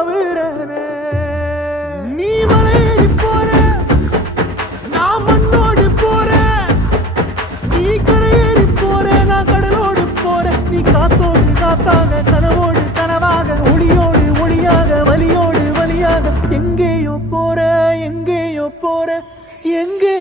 உழவுறனே. நீ மலையேறி போற, நான் மண்ணோடு போறேன். நீ கரையேறி போற, நான் கடலோடு போறேன். நீ காத்தோடு காத்தாக, கனவோடு கனவாக, ஒளியோடு ஒளியாக, வலியோடு வலியாக, எங்கேயோ போற எங்கேயோ போற எங்கே